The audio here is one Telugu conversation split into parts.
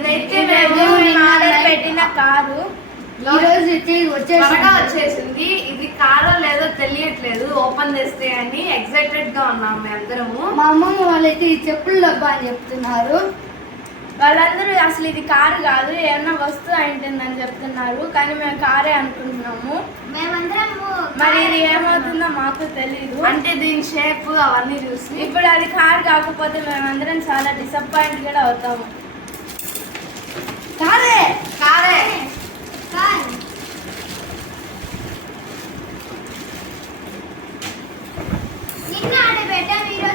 ఇదైతే మేము ఆర్డర్ పెట్టిన కారు వచ్చేసింది. ఇది కారో లేదో తెలియట్లేదు, ఓపెన్ చేస్తే అని ఎక్సైటెడ్ గా ఉన్నాం మేము అందరము. మా అమ్మమ్మ వాళ్ళైతే ఈ చెప్పులు డబ్బా అని చెప్తున్నారు. వాళ్ళందరూ అసలు ఇది కారు కాదు, ఏమన్నా వస్తువు అయింటుందని చెప్తున్నారు, కానీ మేము కారే అనుకుంటున్నాము. మరి ఇది ఏమవుతుందో మాకు తెలీదు. అంటే దీని షేప్ అవన్నీ చూసి ఇప్పుడు అది కారు కాకపోతే మేమందరం చాలా డిసప్పాయింట్ కూడా అవుతాము. కారే కారే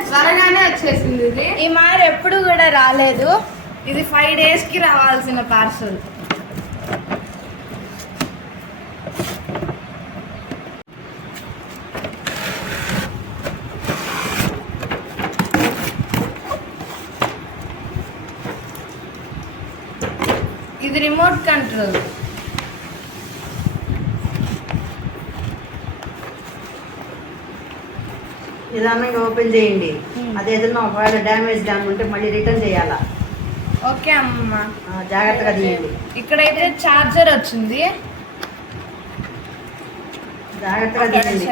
త్వరగానే వచ్చేసింది. ఇది ఈ మారు ఎప్పుడు కూడా రాలేదు. ఇది 5 days కి రావాల్సిన పార్సల్. ఇది రిమోట్ కంట్రోల్. నిదానంగా ఓపెన్ చేయండి. అదేదన్నా ఒకవేళ డ్యామేజ్ ఉంటే మళ్ళీ రిటర్న్ చేయాలా? ఓకే అమ్మ, జాగ్రత్తగా తీయండి. ఇక్కడైతే చార్జర్ వచ్చింది, జాగ్రత్తగా తీయండి.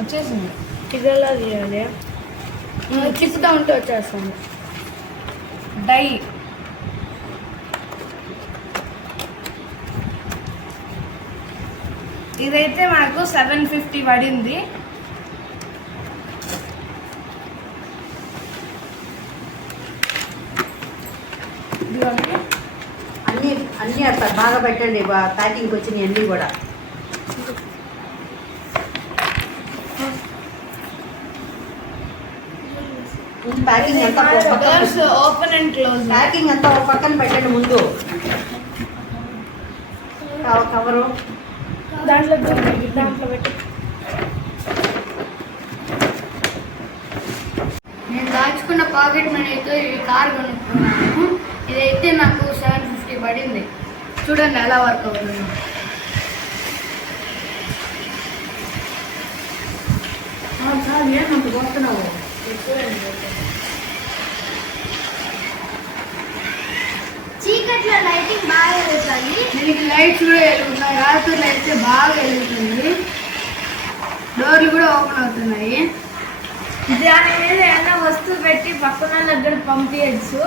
వచ్చేసింది. ఇదెలా తీయాలి? చిక్కుతా ఉంటే వచ్చేస్తాను. డై ఇదైతే మనకు 750 పడింది. అన్నీ అట్లా బాగా పెట్టండి. ప్యాకింగ్ వచ్చినాయి అన్నీ కూడా. ప్యాకింగ్ అంతా ఓపెన్ అండ్ క్లోజ్. ప్యాకింగ్ అంతా ఒక పక్కన పెట్టండి. ముందు కవరు దాంట్లో పెట్టి నేను దాచుకున్న పాకెట్ మనీతో ఈ కార్ కొనుక్కున్నాను. ఇదైతే నాకు 750 పడింది. చూడండి ఎలా వర్క్ అవుతుంది. ఏమంత పోతున్నావు? చీకట్లో లైటింగ్ బాగా వెళ్తాయి. దీనికి లైట్స్ కూడా వెలుగుతున్నాయి. రాత్రి అయితే బాగా వెలుగుతుంది. డోర్లు కూడా ఓపెన్ అవుతున్నాయి. దాని మీద ఏదైనా వస్తువు పెట్టి పక్కన దగ్గర పంపించచ్చు.